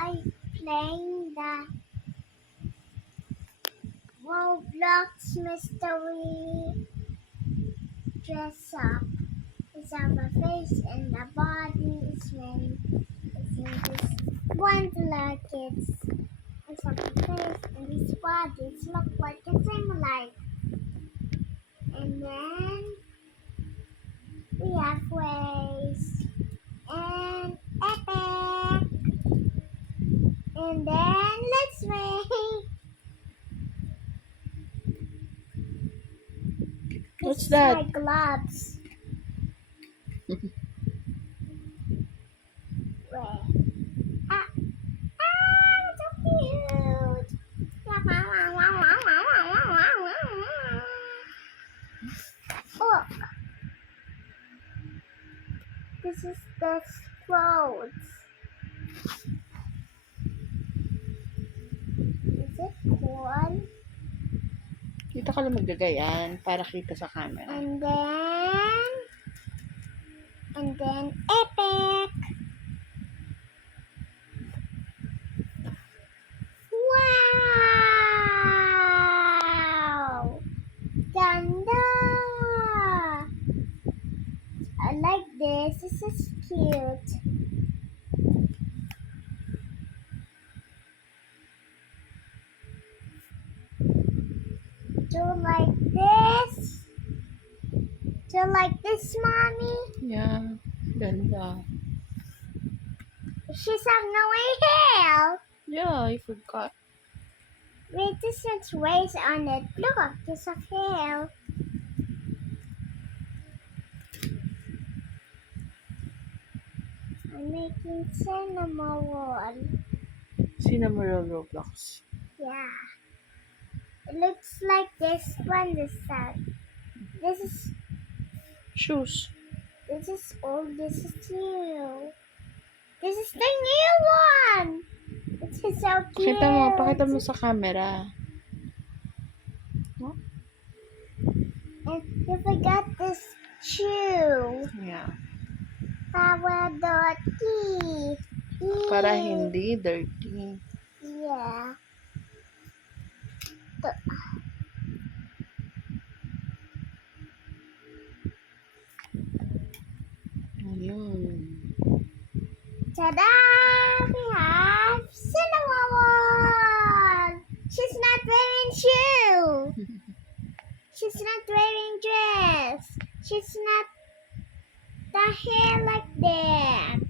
are playing the Roblox mystery dress up. It's have a face and the body is wearing this one like it's have a face and these bodies look like the same light. And then we have waves and epic. And then let's make. What's that? My gloves. Wait. So cute. Look. This is the clothes. Is it cool? Dito ka lang maglagay yan para kita sa camera. And then epic. Wow! Ganda! I like this. This is cute. Do you like this? Do you like this, Mommy? Yeah, ganda. She's have no hair. Yeah, I forgot. Wait, this is waves on it. Look, there's a hair. I'm making cinema roll. Cinnamon Roblox. Yeah. It looks like this one this side. This is Shoes. old. This is new. This is the new one. This is so cute. Pakita mo sa camera. And you forgot this shoe. Yeah. Pawadoti. Para hindi dirty. Yeah. Ayun. Ta-da! We have Cinnamon! She's not wearing shoe. She's not wearing dress. She's not the hair like that.